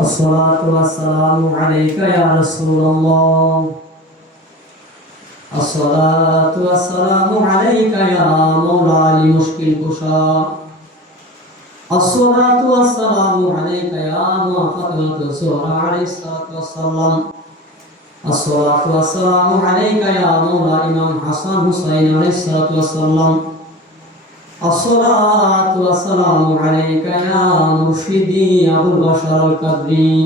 الصلاة والسلام عليك يا رسول الله. الصلاة والسلام عليك يا مولا لمشكل كشا. الصلاة والسلام عليك يا فاطمة الزهراء عليه الصلاة والسلام. الصلاة والسلام عليك يا مولا إمام حسن حسين عليه الصلاة والسلام. الصلاة والسلام عليك يا مرشدي أبو البشر القدري.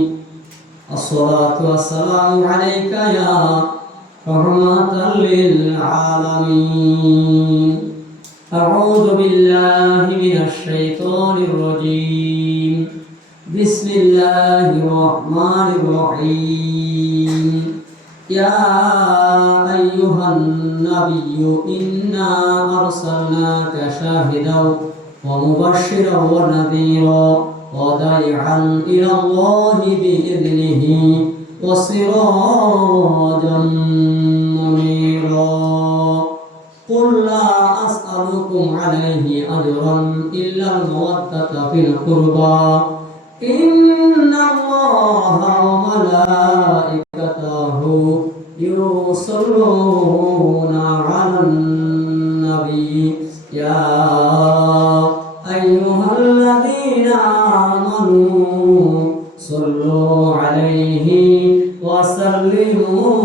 الصلاة والسلام عليك يا رحمة للعالمين. أعوذ بالله من الشيطان الرجيم. بسم الله الرحمن الرحيم. يا أيها النبي إنا أرسلناك شاهدا ومبشرا ونذيرا وداعيا إلى الله بإذنه وسراجا منيرا. قل لا أسألكم عليه أجرا إلا المودة في القربى إن الله وملائكته يصلون على النبي يا أيها الذين آمنوا صلوا عليه وسلموا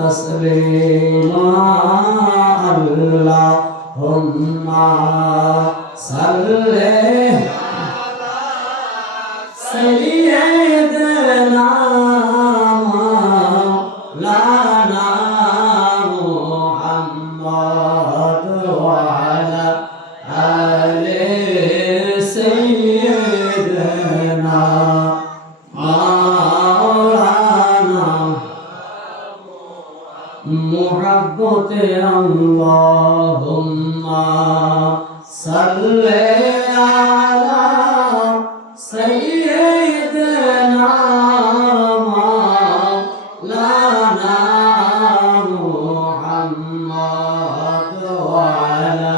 تسليما. اللهم صل سيدنا مولانا محمد وعلى آل سيدنا مولانا محبت. اللهم صل على سيدنا مولانا محمد وعلى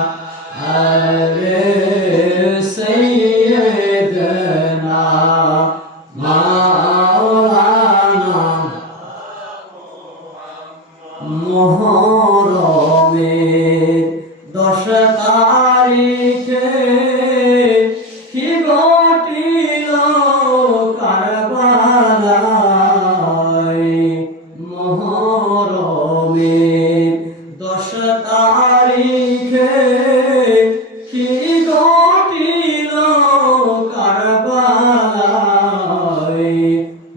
آل سيدنا مولانا মুহররমের 10 তারিখে কি ঘটিল কারবালায়। মুহররমের 10 তারিখে কি ঘটিল কারবালায়।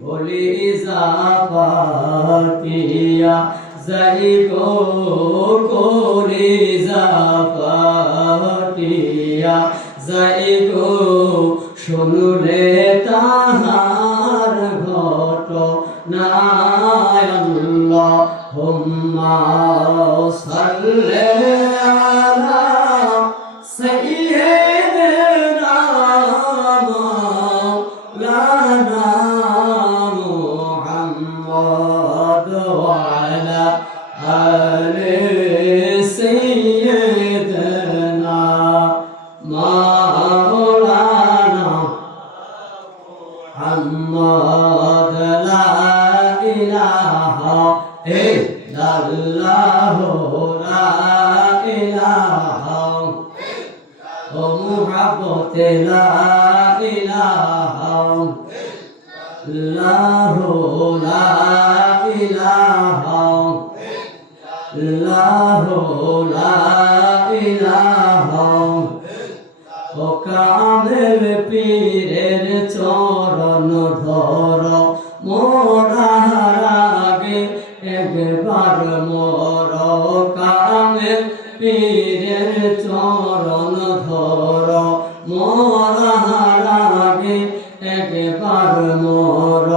বলি জাফাতিয়া যাই গো করে জাফাতিয়া যাই গো শুনলে তাহার ঘটনা। আল্লাহুম্মা সাল্লি আলা সাইয়্যিদিনা মাওলানা মুহাম্মদ ওয়া আলা আলি সাইয়্যিদিনা মাওলানা মুহাম্মদ। লা ইলাহা ইল্লাল্লাহ লা ইলাহা ও মুহাব্বত লা ইলাহা ইল্লাল্লাহ লা ইলাহা ইল্লাল্লাহ লা ইলাহা। ও কামেল পীরের চরণ ধর মোরার আগে একবার মোর। কামেল পীরের চরণ ধর মোরার আগে একবার মোর।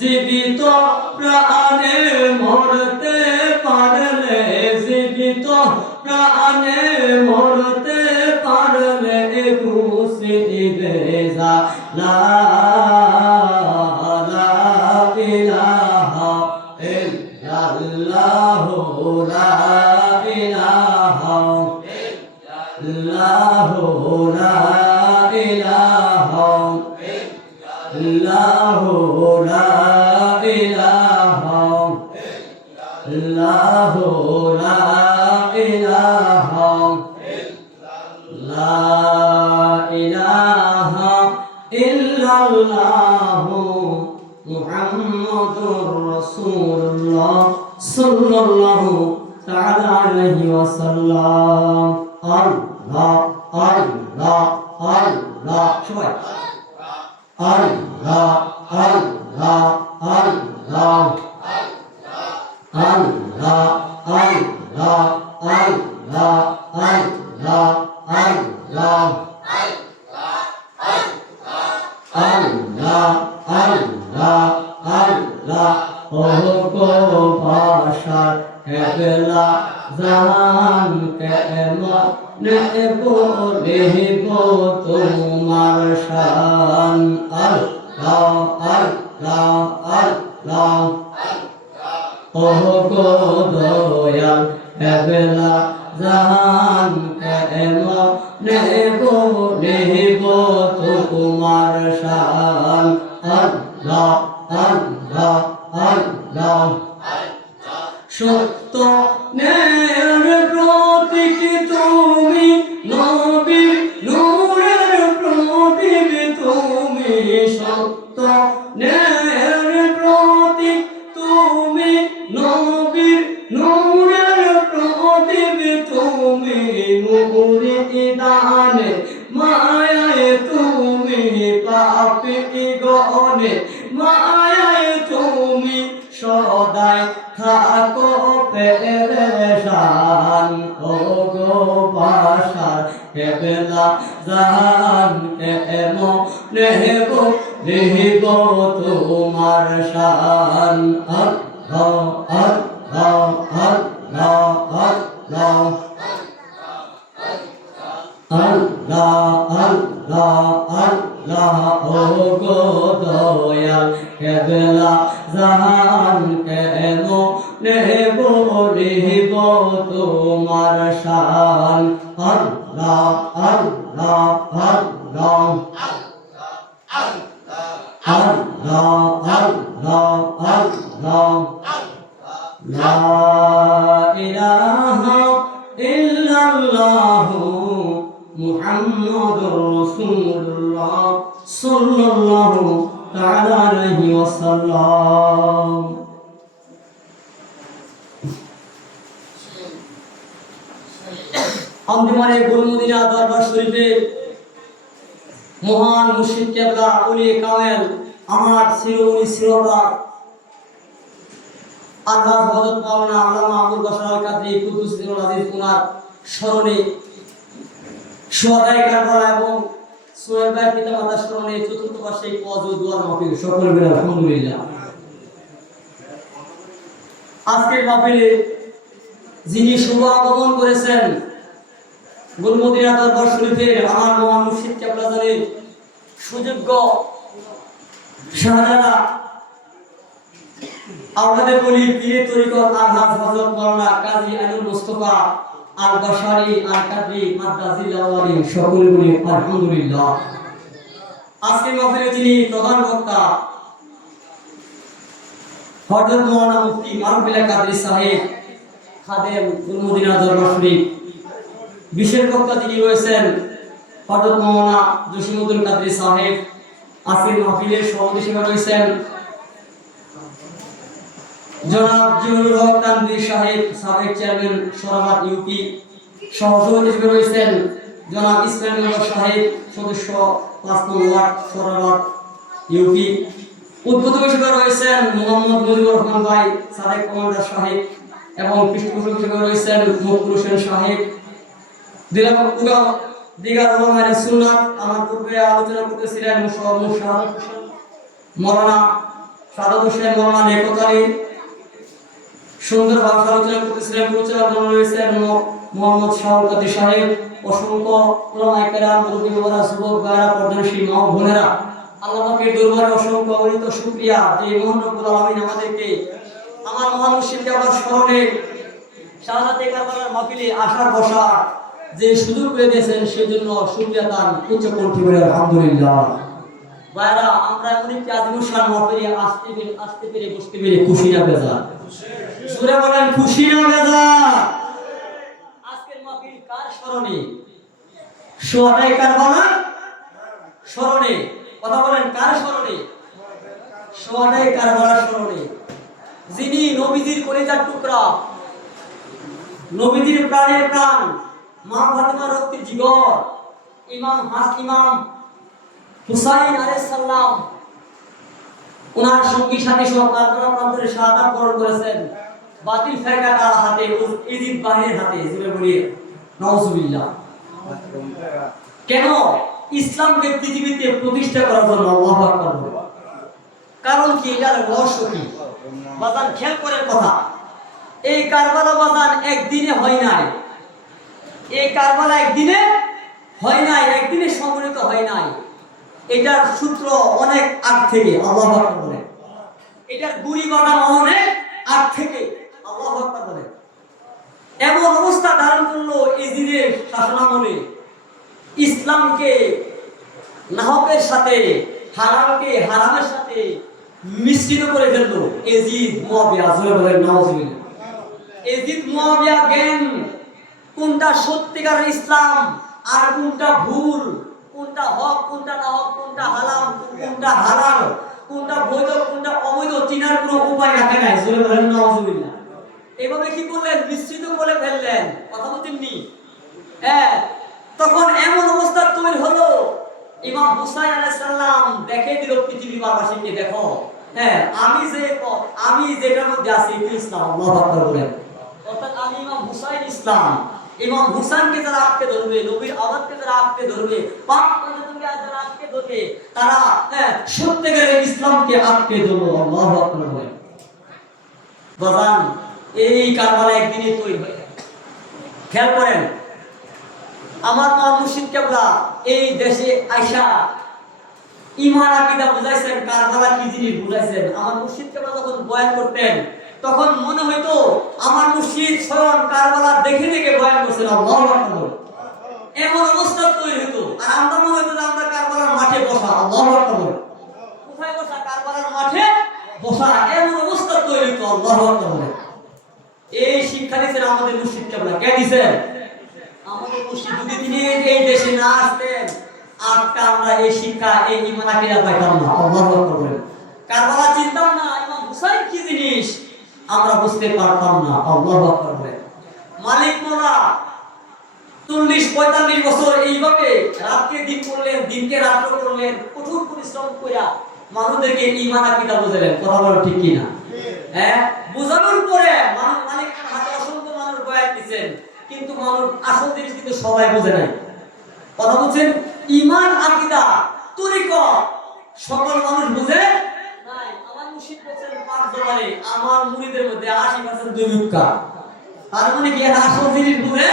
জীবিত প্রাণে মরতে পারলে জীবিত প্রাণে মরতে পারলে খুশি বেজা। লা ইলাহা ইল্লাল্লাহ লা ইলাহা ইল্লাল্লাহ লা ইলাহা ইল্লাল্লাহু মুহাম্মাদুর রাসূলুল্লাহ সাল্লাল্লাহু তাআলা আলাইহি ওয়াসাল্লাম। আল্লাহ আল্লাহ আল্লাহ সবাই আল্লাহ আল্লাহ আল্লাহ আল্লাহ আল্লাহ আল্লাহ আল্লাহ আল্লাহ আল্লাহ আল্লাহ আল্লাহ ওহ গো বাশার হেবলা জাহান কেমন নেবো দেবো তোমার শান। আল্লাহ আল্লাহ আল্লাহ ওহ গো দয়াল হেবলা জাহান কেমন নেবো দেবো তোমার শান। আল্লাহ আল্লাহ আল্লাহ সত্য ন্যায়ের প্রতীক তুমি, নবীর নূরের প্রদীপ তুমি। সত্য ন্যায়ের প্রতীক তুমি, নবীর নূরের প্রদীপ তুমি। নূরে দানে মায়ায় তুমি, পাপী গণে মায়ায় তুমি। সদাই থাকো পেরেশান ও গো বাশার হেবলা জাহান কেমন নেবো দেবো তোমার শান। আল্লাহ আল্লাহ আল্লাহ আল্লাহ আল্লাহ আল্লাহ আল্লাহ ও গো দয়াল কেবলা জাহান কেমন নেবো দেবো তোমার শান। আল্লাহ আল্লাহ আল্লাহ আল্লাহ আল্লাহ আল্লাহ লা ইলাহা ইল্লাল্লাহু মুহাম্মাদুর রাসূলুল্লাহ সাল্লাল্লাহু তাআলা আলাইহি ওয়াসাল্লাম। আমদিমানে গুরুমদিনা দরবার শরীফে মহান মুর্শিদ কেবলা ওলি কামেল আমার শিরোমণি শিরোতা আল্লাহ হযরত মাওলানা আল্লামা আবুল বাশার আল কাদরি কুদ্দুস সিরুল আজিজ উনার স্মরণে সুহাদায়ে কারবালা এবং সোহেল ভাইয়ের পিতামাতার স্মরণে চতুর্থ বার্ষিক ওয়াজ ও দোয়ার মাহফিল সকলে মিলে আলহামদুলিল্লাহ। আজকের মাহফিলে যিনি শুভ আগমন করেছেন গুরুমদিনা দরবার শরীফের আমার মহান মুর্শিদ কেবলা জানের সুযোগ্য শাহজাদা আমাদের বলি পীরে তরিকত আলহাজ হযরত মাওলানা কাজী আইনুল মুস্তাফা আল বাশারি আল কাদরি মাদ্দাজিল্লাহু আলাইহি সকলে বলি আলহামদুলিল্লাহ। আজকে মাহফিলে যিনি প্রধান বক্তা হযরত মাওলানা মুফতি মারুফুল কাদরি সাহেব খাদেম গুরুমদিনা দরবার শরীফ। বিশেষ বক্তা যিনি রয়েছেন হযরত মাওলানা জসিমউদ্দিন কাদরি সাহেব। আজকের মাহফিলের সভাপতি হিসেবে রয়েছেন জনাব জিয়াউল হক তানভীর সাহেব সাবেক চেয়ারম্যান সরাবাদ ইউপি। সহসভাপতি হিসেবে রয়েছেন জনাব ইসমাইল মেম্বার সাহেব সদস্য ৫ নং ওয়ার্ড সরাবাদ ইউপি। উদ্বোধক হিসেবে রয়েছেন মোহাম্মদ মুজিবুর রহমান ভাই সাবেক কমান্ডার সাহেব এবং পৃষ্ঠপোষক হিসেবে রয়েছেন মুকুল হোসেন সাহেব। দিগার ওলামায়ে সুন্নাত আমার পূর্বে আলোচনা করতেছিলেন মাওলানা সাদাত হোসেন মাওলানা নেকত আলী। সুন্দর ভাষা আলোচনা করতেছিলেন প্রচারক রয়েছেন মোহাম্মদ শাহুল কাদরি সাহেব। অসংখ্য ওলামায়ে কেরাম মুরব্বি বাবারা যুবক ভাইরা পর্দানশীল মা ও বোনেরা আল্লাহ পাকের দরবারে অসংখ্য অগণিত শুকরিয়া যে মহান রব্বুল আলামিন আমাদেরকে আমার মহান মুর্শিদ কেবলার স্মরণে শাহাদাতে কারবালার মাহফিলে আসার বসা যে সুযোগ করে দিয়েছেন সেজন্য শুকরিয়া তার উচ্চ কণ্ঠে বলে আলহামদুলিল্লাহ। ভাইরা আমরা অনেক আদিমুশান মাহফিলে আসতে পেরে বসতে পেরে খুশি না বেজার? সূরা বলেন খুশি না বেজার? আজকের মাহফিল কার স্মরণে? সুহাদায়ে কারবালা স্মরণে, কথা বলেন কার স্মরণে? সোহাদায়ে কারবালার স্মরণে, যিনি নবীজির কলিজার টুকরা, নবীজির প্রাণের প্রাণ, মা ফাতেমার রক্তের জিগর, ইমাম হুসাইন আলাইহিস সালাম, ওনার সঙ্গী সাথী সহ কারবালা প্রান্তরে শাহাদাত বরণ করেছেন বাতিল ফেরকাটার হাতে, ইজিদ বাহিনীর হাতে। জুড়ে বলি নাউজুবিল্লাহ। কেন? ইসলামকে পৃথিবীতে প্রতিষ্ঠা করার জন্য। আল্লাহু আকবার। কারণ কি? এটার রহস্য কি? বাজান খেয়াল করেন কথা। এই কারবালা বাজান একদিনে হয় নাই, এই কারবালা একদিনে হয় নাই, একদিনে সংগঠিত হয় নাই। এটার সূত্র অনেক আগ থেকে। আল্লাহু আকবার বলে। এটার গুড়ি বানানো অনেক আগ থেকে। আল্লাহু আকবার বলে। এমন অবস্থা ধারণ করলো এজিদের শাসনামলে, ইসলামকে নাহকের সাথে, হারামকে হারামের সাথে মিশ্রিত করে ফেললো এজিদ মুআবিয়া। জোরে বলেন নাউজুবিল্লাহ। এজিদ মুআবিয়া জ্ঞান কোনটা সত্যিকারের ইসলাম আর কোনটা ভুল, কোনটা হক কোনটা না হক, কোনটা হালাল কোনটা হালাল, কোনটা বৈধ কোনটা অবৈধ চিনার কোনো উপায় রাখে নাই। জোরে বলেন নাউজুবিল্লাহ। এভাবে কি করলেন? মিশ্রিত করে ফেললেন। কথা বলতেননি? হ্যাঁ। তখন এমন অবস্থা তৈরি হলো, ইমাম হুসাইন আলাইহিস সালাম দেখিয়ে দিল পৃথিবীবাসীকে, দেখো হ্যাঁ আমি যেটার মধ্যে আছি ইসলাম। আল্লাহু আকবার বলেন। অর্থাৎ আমি ইমাম হুসাইন ইসলাম। ইমাম হুসাইনকে যারা আঁকড়ে ধরবে, নবীর আওয়াজকে যারা আঁকড়ে ধরবে, পাক পবিত্রকে যারা আঁকড়ে ধরবে, তারা সত্যিকারের ইসলামকে আঁকড়ে ধরবে। আল্লাহু আকবার বলেন। বাজান এই কারবালা একদিনে তৈরি হয়ে যায়। খেয়াল করেন, আমার মা মুর্শিদ কেবলা এই দেশে আইসা ঈমান আকীদা বুঝাইছেন, কারবালা কি জিনিস বুঝাইছেন। আমার মুর্শিদ কেবলা যখন বয়ান করতেন তখন মনে হইতো আমার মুর্শিদ স্বয়ং কারবালা দেখে দেখে বয়ান করছেন। আল্লাহু আকবার। এমন অবস্থা তৈরি হতো, আর আমরা মনে হতো যে আমরা কারবালার মাঠে বসা। আল্লাহু আকবার। কোথায় বসা? কারবালার মাঠে বসা। এমন অবস্থা তৈরি হতো। আল্লাহু আকবার। এই শিক্ষা দিয়েছেন আমাদের মুর্শিদ কেবলা। কে দিয়েছেন? আমাদের মুর্শিদ। যদি তিনি এই দেশে না আসতেন, আজকে আমরা এই শিক্ষা, এই ঈমান আকীদা পাইতাম না। আল্লাহু আকবার। কারবালা চিনতাম না, ইমাম হুসাইন কি জিনিস আমরা বুঝতে পারতাম না। আল্লাহু আকবার। মালিক মোলা 40-45 বছর এইভাবে রাতকে দিন করলেন, দিনকে রাত্র করলেন, কঠোর পরিশ্রম কইরা মানুষদেরকে ঈমান আকীদা বুঝালেন। কথা বলো ঠিক কি না? হ্যাঁ, বুঝানোর পরে মালিকের হাতে অসংখ্য মানুষ বয়ান দিয়েছেন, কিন্তু মানুষ আসল জিনিস কিন্তু সবাই বুঝে নাই। কথা বলছেন? ঈমান আকীদা তরিকত সকল মানুষ বুঝে নাই। আমার মুর্শিদ বলেন পাঁচ জবানে আমার মুরিদের মধ্যে 80% দুর্ভিক্ষা। তার মানে কি এরা আসল জিনিস বুঝে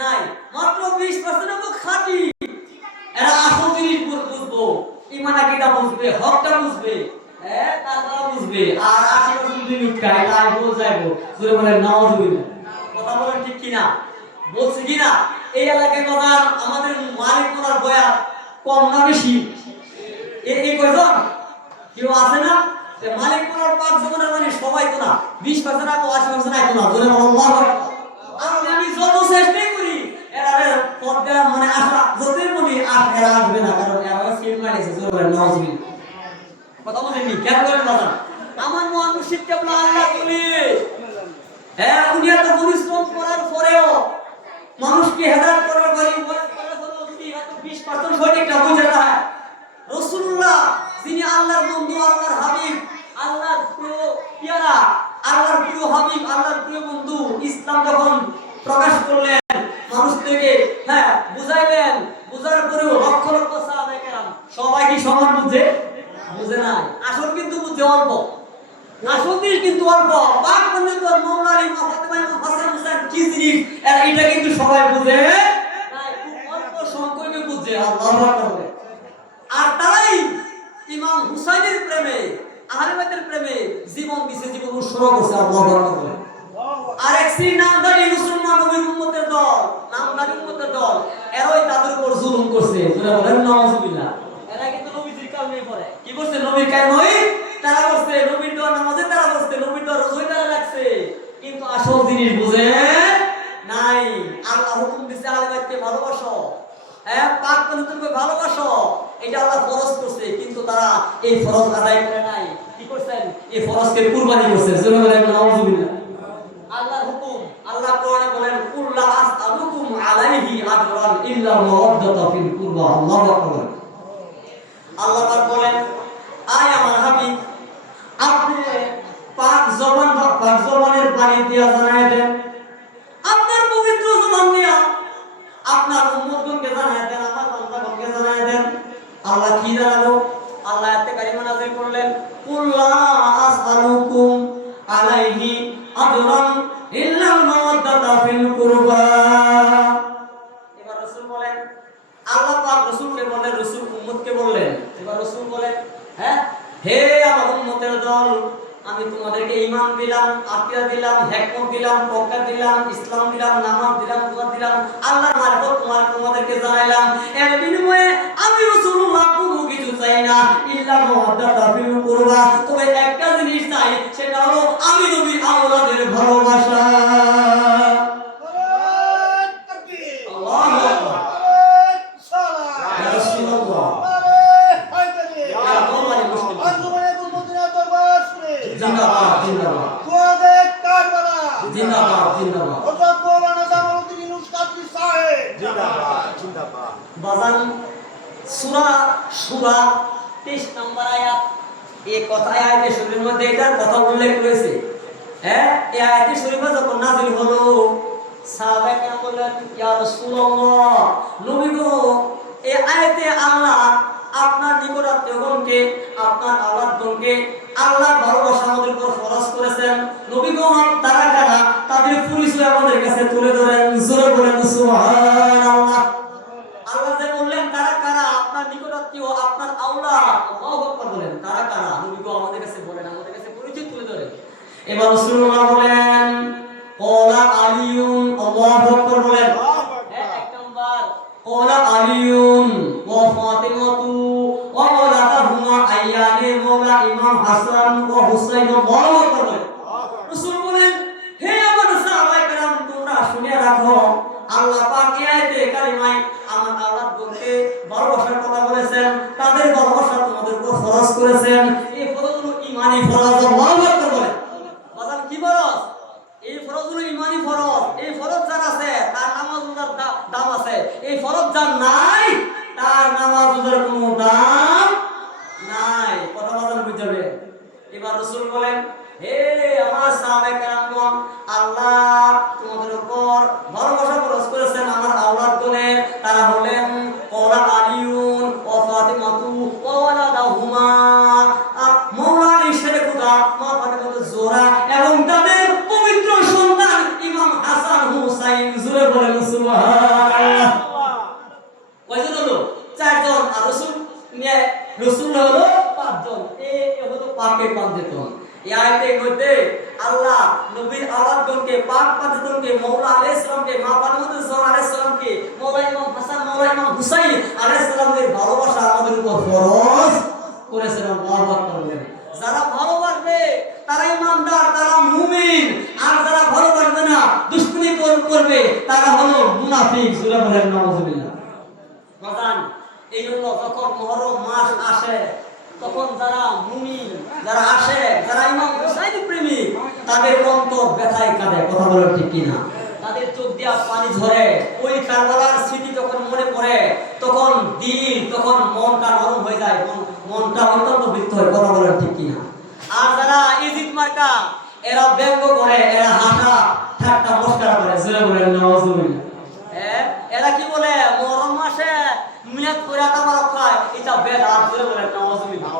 নাই? মাত্র 20% লোক খাঁটি। এরা আসল জিনিস বুঝবো, ঈমান আকীদা বুঝবে, হকটা বুঝবে, তারা বুঝবে, আর 80% দুর্ভিক্ষা। এটা আইবো যাইবো। জোরে বলেন নাউজুবিল্লাহ। কথা বলেন ঠিক কি না? বলছি কি না? এই এলাকায় বাজার আমাদের মালিক মোলার বয়ান কম না বেশি? এই কয়জন কেউ আছে না? মালিক মোলার পাঁচ জনের মানে সবাই তো না, 20% আর 80% আইতো না। জোরে বলেন আল্লাহু আকবার। আমি যত চেষ্টা করি এরা পর্দা মানে আশা যতই মনে এরা আসবে না, কারণ এরা ফিল্ম মাইনেছে। জোরে বলেন নাউজুবিল্লাহ। কথা বলেননি? কেন করেন বাজার? আমার মহান মুর্শিদ কেবলা আল্লাহ বলি, হ্যাঁ উনি এত পরিশ্রম করার পরেও মানুষকে হেদায়েত করার পরে ওয়াজ করার পরে যদি এত 20% সঠিকটা বুঝে যায়, রাসূলুল্লাহ যিনি আল্লাহর বন্ধু, আল্লাহর হাবিব, আল্লাহর প্রিয় পিয়ারা, আল্লাহর প্রিয় হাবিব, আল্লাহর প্রিয় বন্ধু, ইসলাম যখন প্রকাশ করলেন মানুষকে, হ্যাঁ বুঝাইলেন, বুঝার পরেও লক্ষ লক্ষ সাহাবায়ে কেরাম সবাই কি সমান বুঝে? বুঝে নাই। আসল কিন্তু বুঝে অল্প, আসল জিনিস কিন্তু অল্প। পাক পর্যন্ত মওলা আলী ফাতেমা ইমাম হাসান হুসাইন কি জিনিস এটা কিন্তু সবাই বুঝে নাই, খুব অল্প সংখ্যক বুঝে। আল্লাহু আকবার। আর তারাই ইমাম হুসাইনের প্রেমে, আহলে বাইতের প্রেমে জীবন দিয়েছে, জীবন উৎসর্গ করছে। আল্লাহু আকবার। আর এক শ্রী নামধারী মুসলমান নবীর উম্মতের দল, নামধারী উম্মতের দল, এরাই তাদের উপর জুলুম করছে। তোরা বলেন নাউজুবিল্লাহ। এরা কিন্তু নবীর কালমে পড়ে। কি করছে? নবীর কালমে তারা করছে, নবীর দোয়া নামাজে তারা করছে, নবীর দোয়া রোজায় তারা রাখছে, কিন্তু আসল জিনিস বুঝে নাই। আল্লাহ হুকুম দিয়েছে আহলে বাইতকে ভালোবাসো, হ্যাঁ পাক পবিত্রকে ভালোবাসো। এটা আল্লাহ ফরজ করছে, কিন্তু তারা এই ফরজ আদায় করে নাই। কি করছেন? এই ফরজকে কুরবানি করছে। জোরে বলেন নাউজুবিল্লাহ। আল্লাহর হুকুম, আল্লাহ কোরআনে বলেন কুল লা আসআলুকুম আলাইহি আজরান ইল্লা মাওয়াদ্দাতা ফিল কুরবা। আল্লাহু আকবার। আল্লাহ পাক বলেন, আয় আমার হাবিব, আপনি পাক জবানের পানি দিয়া জানায় দেন, আপনার পবিত্র জবান দিয়া আপনার উম্মতগণকে জানায় দেন, আমার বান্দাগণকে জানায় দেন। আল্লাহ কি জানালো? আল্লাহ আয়াতে কারিমা নাযিল করলেন, কুল লা আসআলুকুম আলাইহি আজরান ইল্লা মাওয়াদ্দাতা ফিল কুরবা। এবার রাসূল বলেন, আল্লাহ পাক রাসূলকে বলেন, রাসূল উম্মতকে বললেন, এবার রাসূল বলেন, হ্যাঁ, হে আমার উম্মতের দল, আমি তোমাদেরকে ঈমান দিলাম, আকিদা দিলাম, হিকমত দিলাম, তওবা দিলাম, ইসলাম দিলাম, নামাজ দিলাম, রোজা দিলাম, আল্লাহর মারফত তোমাদেরকে জানাইলাম। এর বিনিময়ে আমি রাসূলুল্লাহ কোনো কিছু চাই না, ইল্লা মাওয়াদ্দাতা ফিল কুরবা। তবে একটা জিনিস চাই, সেটা হলো আমি নবীর আওলাদের ভালোবাসা। বাজান সূরা সূরা 23 নম্বর আয়াত, এই কথা আয়াতে শরীফের মধ্যে এটার কথা উল্লেখ রয়েছে। হ্যাঁ, এই আয়াতে শরীফে যখন নাযিল হলো, সাহাবায়ে কেরাম বললেন, ইয়া রাসূলুল্লাহ, নবী গো, এই আয়াতে আল্লাহ আপনার নিকটাত্মীয়গণকে, আপনার আওলাদগণকে আল্লাহর ভালোবাসা আমাদের উপর ফরজ করেছেন। নবী গো, তারা কারা? তাদের পরিচয় আমাদের কাছে তুলে ধরেন। জোরে বলেন সুবহানাল্লাহ। আল্লাহ যে বললেন তারা কারা? আপনার নিকটাত্মীয়, আপনার আওলাদ। আল্লাহু আকবার বলেন, তারা কারা? নবী গো, আমাদের কাছে বলেন, আমাদের কাছে পরিচয় তুলে ধরেন। এবার রাসূলুল্লাহ বলেন, ক্বালা আলিয়ুন। আল্লাহু আকবার বলেন। এক নাম্বার, ক্বালা আলিয়ুন ওয়া ফাতিমাতু ওয়া ওয়ালাদাহুমা আইয়ানে মাওলা ইমাম হাসান ওয়া হুসাইন। আল্লাহু আকবার বলেন। রাসূল বলেন, হে আমার সাহাবায়ে কেরাম, তোমরা শুনে রাখো, আল্লাহ পাক এই আয়াতে কারিমায় আমার আওলাদগণকে ভালোবাসার কথা বলেছেন, তাদের ভালোবাসা তোমাদের উপর ফরজ করেছেন। এই ফরজগুলো ঈমানি ফরজ। আল্লাহু আকবার বলেন। বাজান কি ফরজ? এই ফরজগুলো ঈমানি ফরজ। এই ফরজ যার আছে তার নামাজ রোজার দাম আছে। এই ফরজ যার নাই তার নামাজ রোজার কোনো দাম নাই। কথা বাজান বুঝতে হবে। এবার রাসূল বলেন, হে আমার সাহাবায়ে কেরামগণ, আল্লাহ তোমাদের উপর ভালোবাসা ফরজ করেছেন আমার আওলাদগণের। তারা হলেন ক্বালা আলিয়ুন ওয়া ফাতিমাতু ওয়া ওয়ালাদাহুমা, মাওলা আলী শেরে খুদা মা ফাতিমাতুজ জোহরা এবং তাদের পবিত্র সন্তান ইমাম হাসান হুসাইন। জোরে বলেন সুবহানাল্লাহ। কয়জন হলো? 4 জন। আর রাসূল হলো 5 জন। এই হলো পাকের পাঁচজন। এই আয়াতের মধ্যে আল্লাহ নবীর আওলাদগণকে, পাক পাঁচজনকে, মাওলা আলাইহিস সালামকে, মা ফাতিমাতুজ জোহরা আলাইহিস সালামকে, মাওলা ইমাম হাসান, মাওলা ইমাম হুসাইন আলাইহিস সালামের ভালোবাসা আমাদের উপর ফরজ করেছেন। আল্লাহু আকবার বলেন। যারা ভালোবাসবে তারা ঈমানদার, তারা মুমিন। আর যারা ভালোবাসবে না, দুশমনি করবে, তারা হলো মুনাফিক। সূরা বলেন নাউজুবিল্লাহ। বাজান, এই জন্য যখন মুহররম মাস আসে, তখন যারা মুমিন, যারা আসে, যারা ইমাম হুসাইন প্রেমিক, তাদের অন্তর ব্যথায় কাঁদে। কথা বলেন ঠিক কিনা? তাদের চোখ দিয়া পানি ঝরে। ওই কারবালার স্মৃতি যখন মনে পড়ে, তখন দিল, তখন মনটা নরম হয়ে যায়, মনটা অত্যন্ত বৃদ্ধ হয়। কথা বলেন ঠিক কিনা? আর যারা ইজিপ্ট মার্কা, এরা ব্যঙ্গ করে, এরা হাসা ঠাট্টা মস্করা করে। জোরে বলেন নাউজুবিল্লাহ। এরা কি বলে? মুহররম মাসে মিলাদ করে তাবারক খায়, এটা বেদাত। জোরে বলেন নাউজুবিল্লাহ।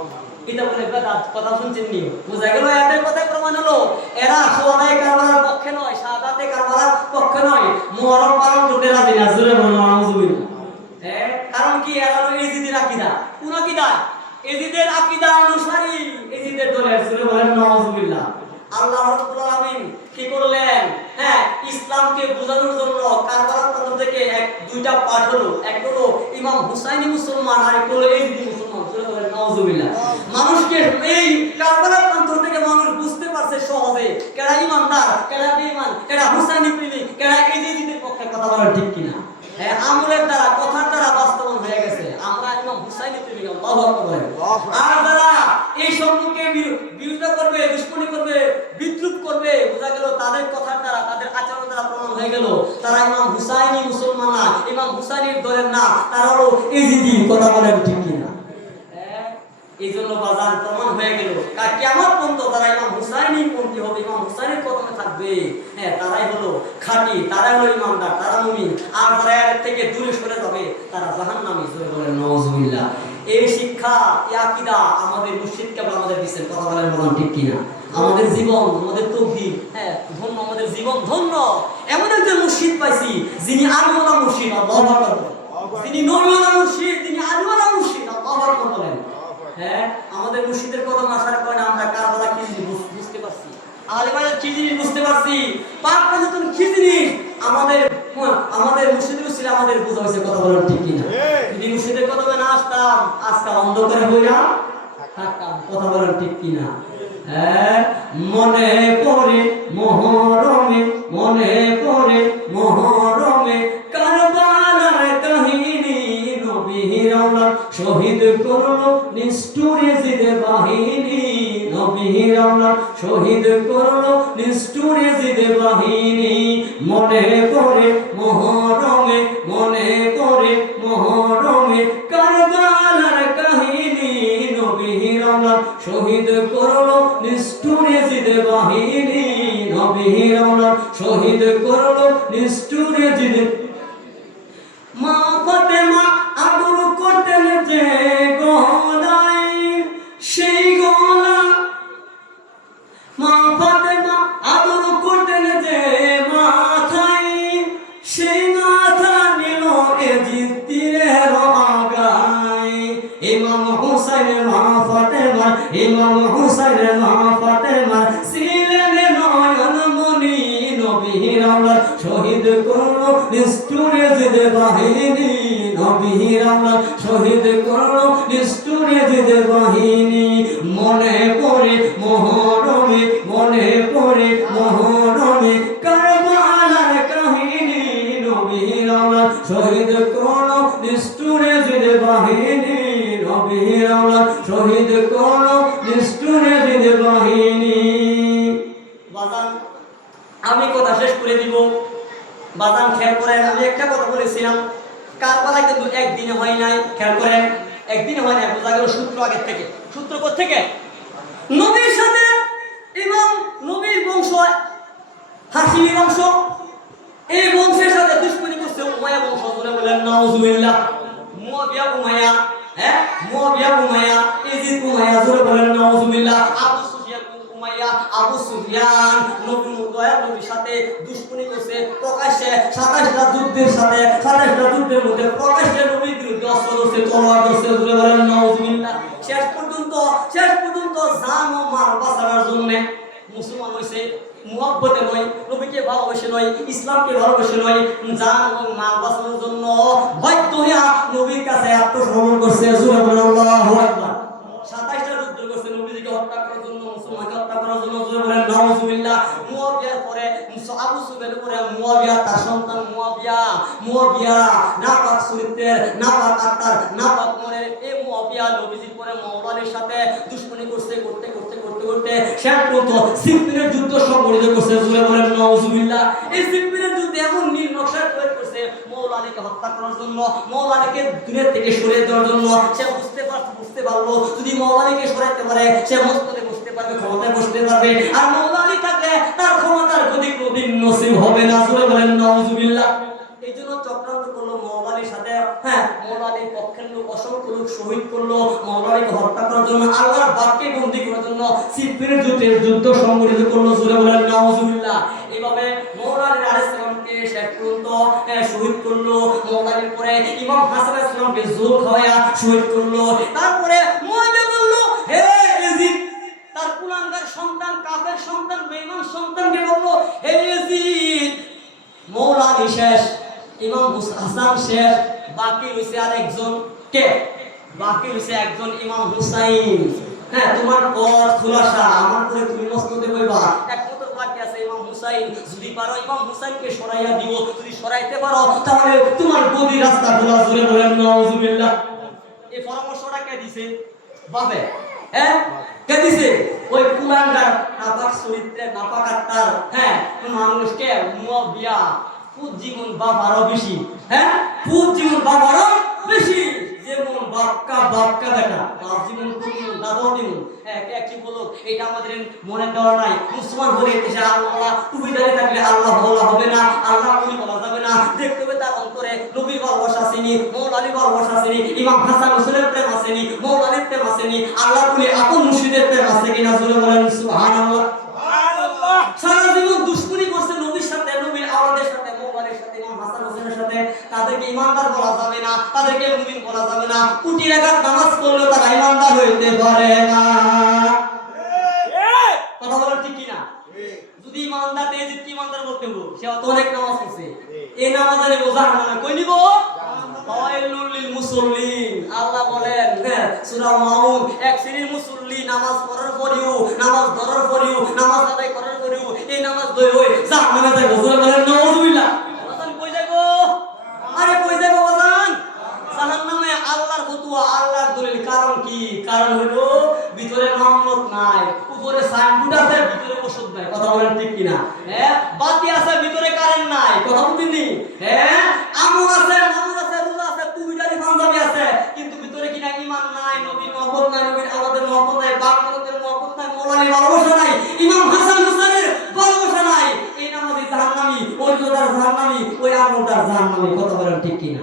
এটা বলে বেদাত। কথা শুনছেন নি? বুঝা গেল? এদের কথাই প্রমাণ হলো এরা সোহাদায়ে কারবালার পক্ষে নয়, শাহাদাতে কারবালার পক্ষে নয়, মুহররম পালন করতে রাজি না। জোরে বলেন নাউজুবিল্লাহ। কারণ কি? এরা হলো ইজিদের আকীদা। কোন আকীদা? ইজিদের আকীদা অনুসারী, ইজিদের দলের। জোরে বলেন নাউজুবিল্লাহ। আল্লাহ রাব্বুল আলামিন কি করলেন? হ্যাঁ, ইসলামকে বোঝানোর জন্য কারবালার প্রান্ত থেকে দুইটা পাঠ হলো। এক হলো ইমাম হুসাইনি মুসলমান, আর এক হলো ইজিদি মুসলমান। জোরে বলেন নাউজুবিল্লাহ। মানুষকে এই কারবালার প্রান্ত থেকে মানুষ বুঝতে পারছে সহজে কেডা ইমানদার, কেডা বেঈমান, কেডা হুসাইনি প্রেমিক, কেডা ইজিদের পক্ষে। কথা বলেন ঠিক কিনা? আমলের দ্বারা, কথার দ্বারা বাস্তবায়ন হয়ে গেছে। আমরা ইমাম হুসাইন তুমি আল্লাহু আকবার। আর যারা এই সম্পর্কে বিরোধিতা করবে, দুশমনি করবে, বিদ্রুপ করবে, বোঝা গেল তাদের কথার দ্বারা, তাদের আচরণ দ্বারা প্রমাণ হয়ে গেল তারা ইমাম হুসাইনি মুসলমান না, ইমাম হুসাইনের দলের না, তারা হলো ইজিদি। কথা বলেন ঠিক কিনা? এই জন্য বাজার প্রমাণ হয়ে গেল কিয়ামত পর্যন্ত তারা ইমাম হুসাইনি পন্থী হবে, ইমাম হুসাইনের কদমে থাকবে। হ্যাঁ, তারাই হলো খাঁটি, তারাই হলো ইমানদার, তারা মুমিন। আর যারা এর থেকে দূরে সরে যাবে তারা জাহান্নামী। জোরে বলেন নাউজুবিল্লাহ। এই শিক্ষা, এই আকীদা আমাদের মুর্শিদ কেবল আমাদের দিয়েছেন। কথা বলেন বলেন ঠিক কিনা? আমাদের জীবন, আমাদের তৌহিদ, হ্যাঁ ধন্য, আমাদের জীবন ধন্য। এমন একজন মুর্শিদ পাইছি যিনি আলিওয়ালা মুর্শিদ। আল্লাহু আকবার। যিনি নবীওয়ালা মুর্শিদ, যিনি আলিওয়ালা মুর্শিদ। আল্লাহু আকবার বলেন। হ্যাঁ, আমাদের মুর্শিদের কদম আসার কারণে আমরা কারবালা কি জিনিস বুঝতে পারছি, আলেমাদের কি জিনিস বুঝতে পারছি, পাক পাঞ্জাতন কি জিনিস আমাদের মুর্শিদের ছিল, আমাদের বোঝা হয়েছে। কথা বলেন ঠিক কিনা? যদি মুর্শিদের কদমে না আসতাম আজকাল অন্ধকারে হইয়া থাকতাম। কথা বলেন ঠিক কিনা? হ্যাঁ, মনে পড়ে মহরমে, মনে পড়ে মহরমে কারবালার কাহিনী, নবীর আওলাদ শহীদ করলো নিষ্ঠুর ইয়াজিদ বাহিনী, নবীর আওলাদ শহীদ করলো নিষ্ঠুর ইয়াজিদ বাহিনী। মনে পড়ে মহরমে, মনে পড়ে মহরমে কারবালার কাহিনী, নবীর আওলাদ শহীদ করলো নিষ্ঠুর ইয়াজিদ বাহিনী, নবীর আওলাদ শহীদ করলো নিষ্ঠুর ইয়াজিদ। মা ফাতেমা আদর করতেন যে গলায়, সেই গলা, মা ফাতেমা আদর করতেন যে মাথায়, সেই মাথা নিল ইয়াজিদ তীরের আগায়। ইমাম হুসাইনের মা ফাতেমা, ইমাম হুসাইনের মা ফাতেমা ছিলেন নয়নমণি, নবীর আওলাদ শহীদ করলো নিষ্ঠুর ইয়াজিদ বাহিনী, নবীর আওলাদ শহীদ করলো নিষ্ঠুর ইয়াজিদ বাহিনী। মনে পড়ে মহরমে, মনে পড়ে মহরমে কারবালার কাহিনী, নবীর আওলাদ শহীদ করলো নিষ্ঠুর ইয়াজিদ বাহিনী, নবীর আওলাদ শহীদ করলো নিষ্ঠুর ইয়াজিদ বাহিনী। বাজান, আমি কথা শেষ করে দিব। বাজান খেয়াল করেন, আমি একটা কথা বলেছিলাম, কারবালা কিন্তু একদিনে হয় নাই। খেয়াল করেন, একদিনে হয় নাই। বোঝা গেল সূত্র আগের থেকে। সূত্র কোত্থেকে? নবীর সাথে ইমাম নবীর বংশ, হাশিমি বংশ, এই বংশের সাথে দুশমনি করছে উমাইয়া বংশ। বলে বলেন নাউজুবিল্লাহ। মুয়াবিয়া উমাইয়া, হ্যাঁ মুয়াবিয়া উমাইয়া, ইয়াজিদ উমাইয়া। জোরে বলেন নাউজুবিল্লাহ। আবু সুফিয়ান উমাইয়া, আবু সুফিয়ান নবীর সাথে দুশমনি করছে প্রকাশ্যে। 27টা যুদ্ধের সাথে, 27টা যুদ্ধের মধ্যে প্রকাশ্যে নবীর বিরুদ্ধে অস্ত্র ধরছে, তলোয়ার ধরছে। জোরে বলেন নাউজুবিল্লাহ। শেষ পর্যন্ত জান ও মাল বাঁচানোর জন্য মুসলমান হয়েছে। মুহাব্বতে নয়, নবীকে ভালোবেসে নয়, ইসলামকে ভালোবেসে নয়, জান এবং মাল বাঁচানোর জন্য বাধ্য হইয়া নবীর কাছে আত্মসমর্পণ করছে। জোরে বলেন আল্লাহু আকবার। 27টা যুদ্ধ করছে নবীজিকে হত্যা করার জন্য, মুসলমানকে হত্যা করার জন্য। জোরে বলেন নাউজুবিল্লাহ। মুয়াবিয়ার পরে আবু সুফিয়ানের পরে মুয়াবিয়া, তার সন্তান মুয়াবিয়া নাপাক চরিত্রের, নাপাক আত্মার, নাপাক মনের এই মুয়াবিয়া নবীজির পরে মাওলানার সাথে দুশমনি করতে করতে করতে করতে করতে শেষ পর্যন্ত সিফিনের যুদ্ধ সংগঠিত করছে। জোরে বলেন নাউজুবিল্লাহ। এই সিফিনের যুদ্ধে এমন নীল নকশা তৈরি করছে মাওলানাকে হত্যা করার জন্য, মাওলানাকে দুনিয়া থেকে সরিয়ে দেওয়ার জন্য। সে বুঝতে পারলো যদি মাওলানাকে সরাইতে পারে সে মস্তকে বসতে পারবে, ক্ষমতায় বসতে পারবে। আর মাওলানা থাকলে তার ক্ষমতার গতি কোনদিন নসিব হবে না। জোরে বলেন নাউজুবিল্লাহ। এই জন্য চক্রান্ত করলো মাওলানার সাথে। হ্যাঁ, মাওলানার পক্ষের লোক অসংখ্য লোক শহীদ করলো মাওলানাকে হত্যা করার জন্য, আল্লাহর বাক্যে বন্দী করার জন্য সিফিনের যুদ্ধ সংগঠিত করলো। জোরে বলেন নাউজুবিল্লাহ। এইভাবে মাওলানা আলাইহিস সালামকে শেষ পর্যন্ত শহীদ করলো। মাওলানার পরে ইমাম হাসান আলাইহিস সালামকে জোর খাওয়ায়া শহীদ করলো। তারপরে মুয়াবিয়া বলল, হে ইয়াজিদ, তার কুলাঙ্গার সন্তান, কাফের সন্তান, বেঈমান সন্তানকে বলল, হে ইয়াজিদ, মাওলানা শেষ, ইমাম হাসান শেষ, বাকি হইছে আরেকজন। কে? বাকি হইছে একজন ইমাম হুসাইন। হ্যাঁ, তোমার পথ খোলাসা, আমার পরে তুমি মসনদে বইবা। একমাত্র বাকি আছে ইমাম হুসাইন। যদি পারো ইমাম হুসাইনকে সরাইয়া দিও, যদি সরাইতে পারো তাহলে তোমার গদি রাস্তা খোলা। জোরে বলেন নাউজুবিল্লাহ। এই পরামর্শটা কে দিছে? বাপে। হ্যাঁ, কে দিছে? ওই কুলাঙ্গার নাপাক চরিত্রের নাপাক আত্মার হ্যাঁ মানুষকে মুয়া বিয়া পুত জীবন বাবারও বেশি। হ্যাঁ, পুত জীবন বাবারও বেশি। যেমন বাপকা দেখা বাপ জীবন পুত দাদাও জীবন এক কি বলো, এটা আমাদের মনে দেওয়া নাই। মুসলমান হলে দেশে আল্লাহ টুপিদারে থাকলে আল্লাহ বলা হবে না, আল্লাহ বলি বলা যাবে না। দেখতে হবে তার অন্তরে নবীর ভালোবাসা আসেনি, মৌলানির ভালোবাসা আসেনি, ইমাম হাসান হোসেনের প্রেম আসেনি, মৌলানির প্রেম আসেনি, আল্লাহ বলি আপন মুর্শিদের প্রেম আছে কিনা জোরে বলেন সুবহানাল্লাহ। সারা জীবন দুশ্মনী করছে নবীর সাথে, নবীর আওলাদের সাথে, মৌলানির সাথে, ইমাম হাসান হোসেনের সাথে। তাদেরকে ইমানদার বলা যাবে না, তাদেরকে মুমিন বলা যাবে না। কোটি রাকাত নামাজ পড়লেও তারা ইমানদার হইতে পারে না। কথা বলেন ঠিক কিনা? যদি ইমানদার দেয় যে ইমানদার বলতে হলো, সে অত অনেক নামাজ পড়ছে, এই নামাজের বোঝা না কই নিব? ওয়াইলুল লিল মুসাল্লিন। আল্লাহ বলেন সূরা মাউন, এক শ্রেণীর মুসল্লি নামাজ পড়ার পরেও, নামাজ ধরার পরেও, নামাজ আদায় করার পরেও এই নামাজ দই হই জাহান্নামে যায়। রাসূল বলেন নাউযুবিল্লাহ। বাজান কই যাইবো? আরে কই যাইবো বাজান? জাহান্নামে। আল্লাহর ফতোয়া, আল্লাহর দলিল। কারণ কি? কারণ হলো ভিতরে মামলত নাই, উপরে সাইনবোর্ড আছে, ভিতরে ওষুধ নাই। কথা বলেন ঠিক কিনা? হ্যাঁ, বাতি আছে, ভিতরে কারেন্ট নাই। কথা বুঝিনি? হ্যাঁ, আমল আছে, নামাজ আছে, রোজা আছে, টুপিদারি পাঞ্জাবি আছে, কিন্তু ভিতরে কিনা ঈমান নাই, নবীর মহব্বত নাই, নবীর আমাদের মহব্বত নাই, বাংলাদেশের মহব্বত নাই, মৌলানির ভালোবাসা নাই, ইমাম হাসান হোসেনের ভালোবাসা নাই। এই নামাজি জাহান্নামী, ওই রোজার জাহান্নামী, ওই আমলদার জাহান্নামী। কথা বলেন ঠিক কিনা?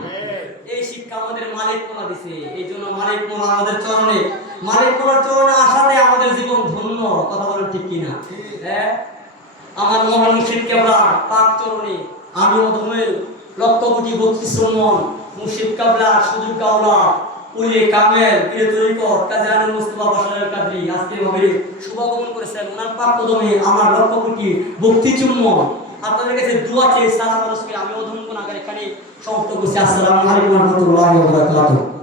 এই শিক্ষা আমাদের মালিক মোলা দিছে। এই জন্য মালিক মোলা আমাদের চরণে, মালিক মোলার চরণে আসাতে আমাদের জীবন ধন্য। কথা বলেন ঠিক কিনা? হ্যাঁ, আমার মহান মুর্শিদ কেবলা পাক চরণে আমি অধমের লক্ষ কোটি 32 মন মুর্শিদ কেবলা সুজুদ কাওলা উলিয়ে কামেল পীরে তরিকত কাজী আনন্দ মুস্তাফা বাশারের কাদরি আজকে মাহফিলে শুভাগমন করেছেন। ওনার পাক কদমে আমার লক্ষ কোটি ভক্তি চুম্বন। আপনাদের কাছে দোয়া চেয়ে সালাম আরজ করে আমি অধম গুনাহগার এখানে সমাপ্ত করছি। আসসালামু আলাইকুম ওয়া রাহমাতুল্লাহি ওয়া বারাকাতুহু।